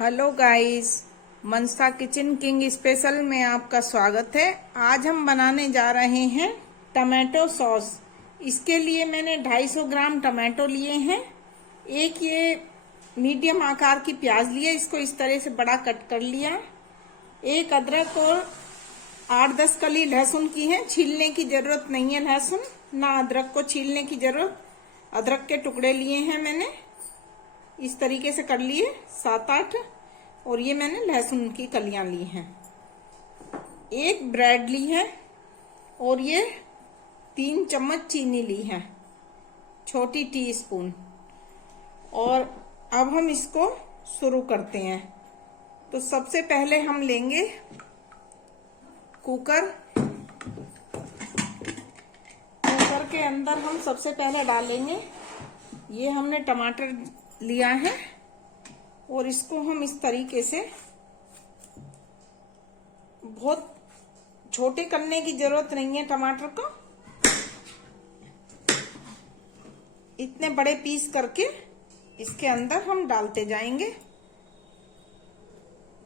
Hello guys, मनसा kitchen king special में आपका स्वागत है। आज हम बनाने जा रहे हैं टमाटो सॉस। इसके लिए मैंने 250 ग्राम टमाटो लिए हैं। एक ये मीडियम आकार की प्याज लिया, इसको इस तरह से बड़ा कट कर लिया। एक अदरक और 8-10 कली लहसुन की है। छीलने की जरूरत नहीं है लहसुन, ना अदरक को छीलने की जरूरत। अदरक के टुकड़े लिए हैं मैंने, इस तरीके से कर लिए 7-8। और ये मैंने लहसुन की कलियां ली हैं। एक ब्रेड ली है और ये 3 चम्मच चीनी ली है, छोटी टीस्पून। और अब हम इसको शुरू करते हैं। तो सबसे पहले हम लेंगे कुकर। कुकर के अंदर हम सबसे पहले डालेंगे, ये हमने टमाटर लिया है और इसको हम इस तरीके से, बहुत छोटे करने की जरूरत नहीं है टमाटर को, इतने बड़े पीस करके इसके अंदर हम डालते जाएंगे।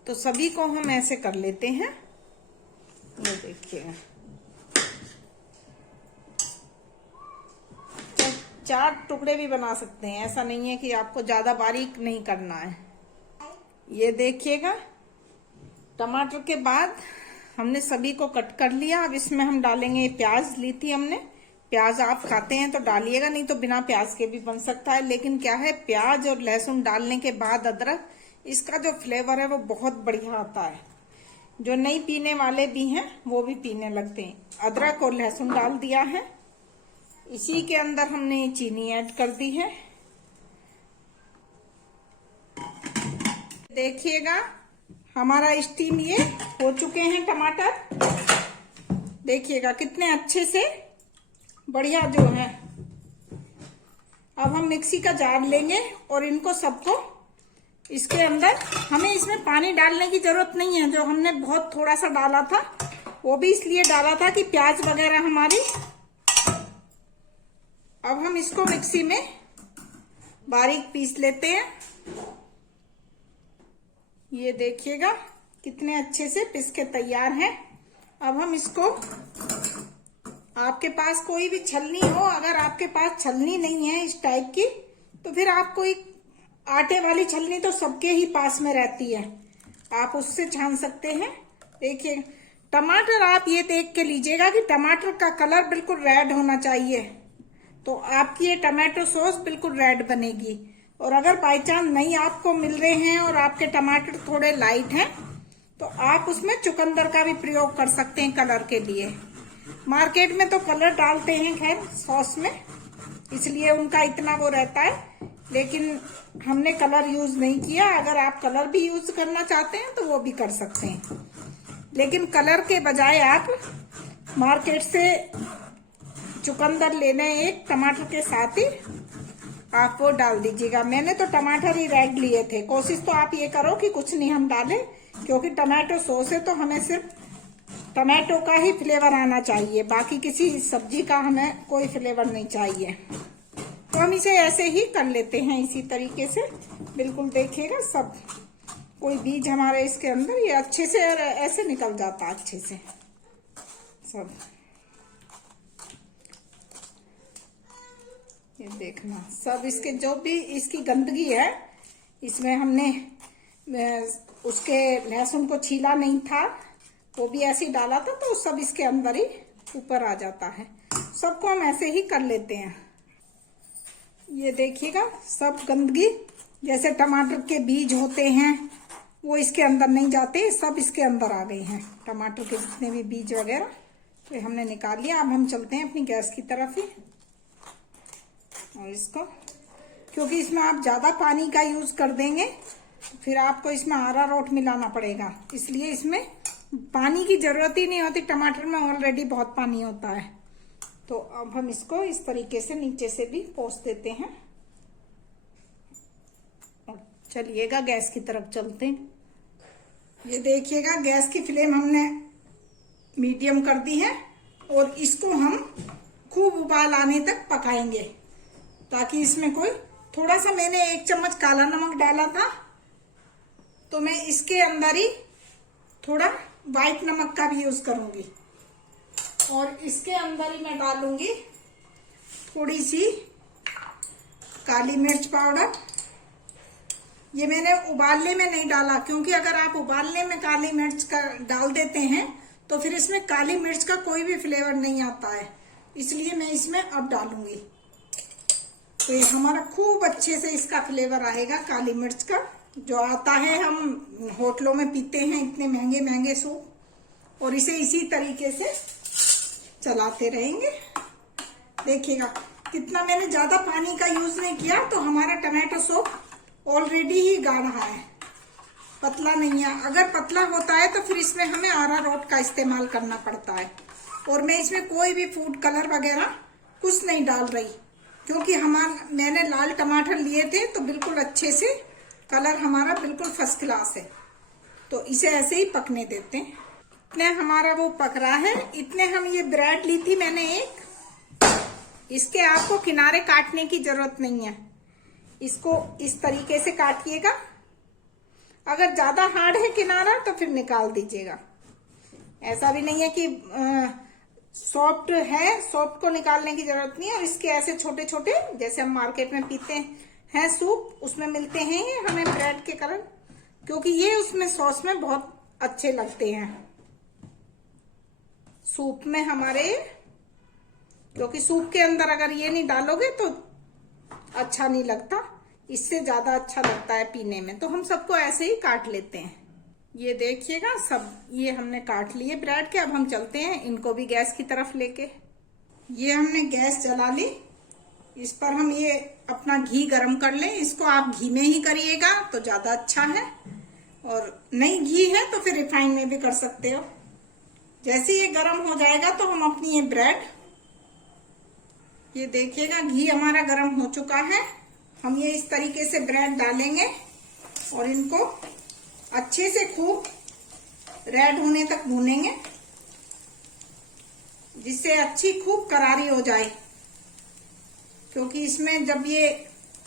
तो सभी को हम ऐसे कर लेते हैं। ये देखिएगा, 4 टुकड़े भी बना सकते हैं, ऐसा नहीं है कि आपको ज्यादा बारीक नहीं करना है। ये देखिएगा, टमाटर के बाद हमने सभी को कट कर लिया। अब इसमें हम डालेंगे, प्याज ली थी हमने। प्याज आप खाते हैं तो डालिएगा, नहीं तो बिना प्याज के भी बन सकता है। लेकिन क्या है, प्याज और लहसुन डालने के बाद अदरक, इसका जो फ्लेवर है वो बहुत बढ़िया आता है। जो नहीं पीने वाले भी हैं वो भी पीने लगते हैं। अदरक और लहसुन डाल दिया है, इसी के अंदर हमने चीनी ऐड कर दी है। देखिएगा, हमारा स्टीम ये हो चुके हैं टमाटर। देखिएगा कितने अच्छे से बढ़िया जो है। अब हम मिक्सी का जार लेंगे और इनको सबको इसके अंदर, हमें इसमें पानी डालने की जरूरत नहीं है। जो हमने बहुत थोड़ा सा डाला था वो भी इसलिए डाला था कि प्याज वगैरह हमारी। अब हम इसको मिक्सी में बारीक पीस लेते हैं। ये देखिएगा कितने अच्छे से पिस के तैयार हैं। अब हम इसको, आपके पास कोई भी छलनी हो, अगर आपके पास छलनी नहीं है इस टाइप की, तो फिर आप कोई आटे वाली छलनी तो सबके ही पास में रहती है, आप उससे छान सकते हैं। देखिए टमाटर, आप ये देख के लीजिएगा कि टमाटर का कलर बिल्कुल रेड होना चाहिए, तो आपकी ये टमाटो सॉस बिल्कुल रेड बनेगी। और अगर बाई चांस नहीं आपको मिल रहे हैं और आपके टमाटर थोड़े लाइट हैं, तो आप उसमें चुकंदर का भी प्रयोग कर सकते हैं कलर के लिए। मार्केट में तो कलर डालते हैं खैर सॉस में, इसलिए उनका इतना वो रहता है, लेकिन हमने कलर यूज नहीं किया। अगर आप कलर भी यूज करना चाहते हैं तो वो भी कर सकते हैं, लेकिन कलर के बजाय आप मार्केट से चुकंदर लेने, एक टमाटर के साथ ही आप वो डाल दीजिएगा। मैंने तो टमाटर ही रेड लिए थे। कोशिश तो आप ये करो कि कुछ नहीं हम डालें, क्योंकि टमाटो सॉस है तो हमें सिर्फ टमाटो का ही फ्लेवर आना चाहिए, बाकी किसी सब्जी का हमें कोई फ्लेवर नहीं चाहिए। तो हम इसे ऐसे ही कर लेते हैं, इसी तरीके से। बिल्कुल देखिएगा, सब कोई बीज हमारे इसके अंदर ये अच्छे से ऐसे निकल जाता है अच्छे से सब। ये देखना, सब इसके जो भी इसकी गंदगी है, इसमें हमने उसके लहसुन को छीला नहीं था, वो भी ऐसे ही डाला था, तो सब इसके अंदर ही ऊपर आ जाता है। सबको हम ऐसे ही कर लेते हैं। ये देखिएगा, सब गंदगी जैसे टमाटर के बीज होते हैं वो इसके अंदर नहीं जाते, सब इसके अंदर आ गए हैं। टमाटर के जितने भी बीज वगैरह तो हमने निकाल लिया। अब हम चलते हैं अपनी गैस की तरफ ही, और इसको, क्योंकि इसमें आप ज्यादा पानी का यूज कर देंगे तो फिर आपको इसमें अरारोट मिलाना पड़ेगा, इसलिए इसमें पानी की जरूरत ही नहीं होती। टमाटर में ऑलरेडी बहुत पानी होता है। तो अब हम इसको इस तरीके से नीचे से भी पोंछ देते हैं। और चलिएगा गैस की तरफ चलते हैं। ये देखिएगा, गैस की फ्लेम हमने मीडियम कर दी है और इसको हम खूब उबाल आने तक पकाएंगे, ताकि इसमें कोई थोड़ा सा, मैंने 1 चम्मच काला नमक डाला था, तो मैं इसके अंदर ही थोड़ा व्हाइट नमक का भी यूज करूंगी और इसके अंदर ही मैं डालूंगी थोड़ी सी काली मिर्च पाउडर। ये मैंने उबालने में नहीं डाला, क्योंकि अगर आप उबालने में काली मिर्च का डाल देते हैं तो फिर इसमें काली मिर्च का कोई भी फ्लेवर नहीं आता है, इसलिए मैं इसमें अब डालूंगी। तो ये हमारा खूब अच्छे से इसका फ्लेवर आएगा काली मिर्च का, जो आता है हम होटलों में पीते हैं इतने महंगे महंगे सूप, और इसे इसी तरीके से चलाते रहेंगे। देखिएगा कितना मैंने ज्यादा पानी का यूज नहीं किया, तो हमारा टमाटो सूप ऑलरेडी ही गाढ़ा है, पतला नहीं है। अगर पतला होता है तो फिर इसमें हमें अरारोट का इस्तेमाल करना पड़ता है, और मैं इसमें कोई भी फूड कलर वगैरह कुछ नहीं डाल रही, क्योंकि मैंने लाल टमाटर लिए थे तो बिल्कुल अच्छे से कलर हमारा बिल्कुल फर्स्ट क्लास है। तो इसे ऐसे ही पकने देते हैं। इतने हमारा वो पक रहा है, इतने हम ये ब्रेड ली थी मैंने एक, इसके आपको किनारे काटने की जरूरत नहीं है, इसको इस तरीके से काटिएगा। अगर ज्यादा हार्ड है किनारा तो फिर निकाल दीजिएगा, ऐसा भी नहीं है कि सॉफ्ट है, सॉफ्ट को निकालने की जरूरत नहीं है। और इसके ऐसे छोटे छोटे, जैसे हम मार्केट में पीते हैं सूप, उसमें मिलते हैं ये हमें ब्रेड के कलर, क्योंकि ये उसमें सॉस में बहुत अच्छे लगते हैं सूप में हमारे, क्योंकि सूप के अंदर अगर ये नहीं डालोगे तो अच्छा नहीं लगता, इससे ज्यादा अच्छा लगता है पीने में। तो हम सबको ऐसे ही काट लेते हैं। ये देखिएगा सब ये हमने काट लिए ब्रेड के। अब हम चलते हैं इनको भी गैस की तरफ लेके। ये हमने गैस जला ली, इस पर हम ये अपना घी गरम कर लें। इसको आप घी में ही करिएगा तो ज्यादा अच्छा है, और नहीं घी है तो फिर रिफाइन में भी कर सकते हो। जैसे ये गरम हो जाएगा तो हम अपनी ये ब्रेड, ये देखिएगा घी हमारा गरम हो चुका है, हम ये इस तरीके से ब्रेड डालेंगे और इनको अच्छे से खूब रेड होने तक भूनेंगे, जिससे अच्छी खूब करारी हो जाए। क्योंकि इसमें जब ये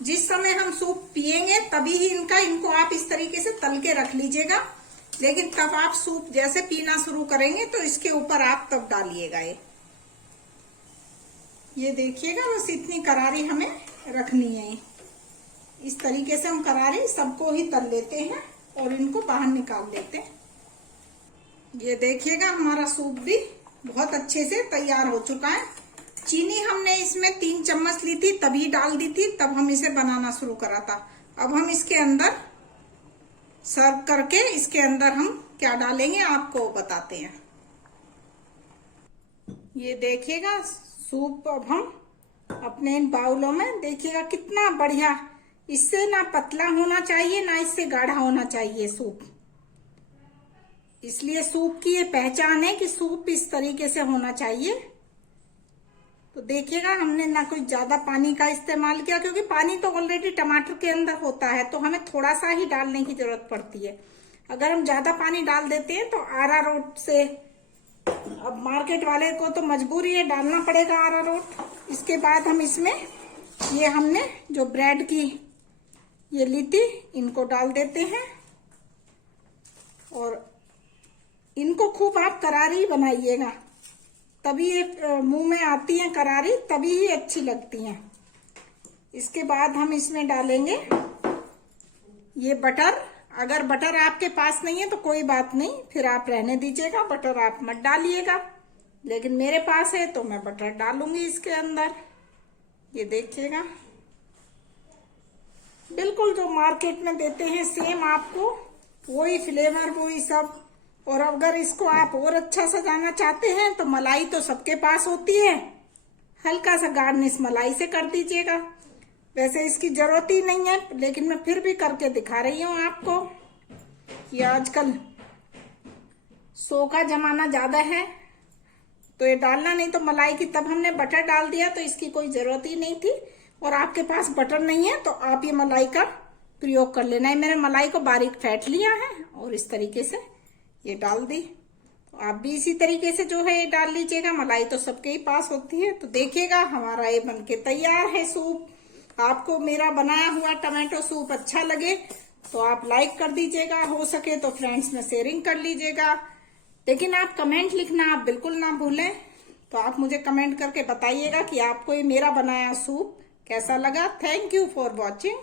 जिस समय हम सूप पिएंगे तभी ही इनको आप इस तरीके से तल के रख लीजिएगा, लेकिन तब आप सूप जैसे पीना शुरू करेंगे तो इसके ऊपर आप तब डालिएगा। ये देखिएगा बस इतनी करारी हमें रखनी है। इस तरीके से हम करारी सबको ही तल लेते हैं और इनको बाहर निकाल देते हैं। ये देखिएगा हमारा सूप भी बहुत अच्छे से तैयार हो चुका है। चीनी हमने इसमें 3 चम्मच ली थी, तभी डाल दी थी, तब हम इसे बनाना शुरू करा था। अब हम इसके अंदर सर्व करके इसके अंदर हम क्या डालेंगे आपको बताते हैं। ये देखिएगा सूप अब हम अपने इन बाउलों में, देखिएगा कितना बढ़िया, इससे ना पतला होना चाहिए ना इससे गाढ़ा होना चाहिए सूप। इसलिए सूप की ये पहचान है कि सूप इस तरीके से होना चाहिए। तो देखिएगा हमने ना कोई ज्यादा पानी का इस्तेमाल किया, क्योंकि पानी तो ऑलरेडी टमाटर के अंदर होता है, तो हमें थोड़ा सा ही डालने की जरूरत पड़ती है। अगर हम ज्यादा पानी डाल देते हैं तो अरारोट से, अब मार्केट वाले को तो मजबूरी है डालना पड़ेगा अरारोट। इसके बाद हम इसमें ये हमने जो ब्रेड की ये ली थी इनको डाल देते हैं, और इनको खूब आप करारी बनाइएगा, तभी ये मुंह में आती हैं करारी, तभी ही अच्छी लगती हैं। इसके बाद हम इसमें डालेंगे ये बटर। अगर बटर आपके पास नहीं है तो कोई बात नहीं, फिर आप रहने दीजिएगा, बटर आप मत डालिएगा, लेकिन मेरे पास है तो मैं बटर डालूंगी इसके अंदर। ये देखिएगा बिल्कुल जो मार्केट में देते हैं सेम आपको वही फ्लेवर वही सब। और अगर इसको आप और अच्छा सजाना चाहते हैं तो मलाई तो सबके पास होती है, हल्का सा गार्निश मलाई से कर दीजिएगा। वैसे इसकी जरूरत ही नहीं है, लेकिन मैं फिर भी करके दिखा रही हूँ आपको कि आजकल शो का जमाना ज्यादा है तो ये डालना नहीं तो मलाई की, तब हमने बटर डाल दिया तो इसकी कोई जरूरत ही नहीं थी। और आपके पास बटर नहीं है तो आप ये मलाई का प्रयोग कर लेना है। मैंने मलाई को बारीक फेंट लिया है और इस तरीके से ये डाल दी, तो आप भी इसी तरीके से जो है ये डाल लीजिएगा। मलाई तो सबके ही पास होती है। तो देखिएगा हमारा ये बनके तैयार है सूप। आपको मेरा बनाया हुआ टमाटो सूप अच्छा लगे तो आप लाइक कर दीजिएगा, हो सके तो फ्रेंड्स में शेयरिंग कर लीजिएगा। लेकिन आप कमेंट लिखना आप बिल्कुल ना भूलें। तो आप मुझे कमेंट करके बताइएगा कि आपको ये मेरा बनाया सूप कैसा लगा। Thank you for watching.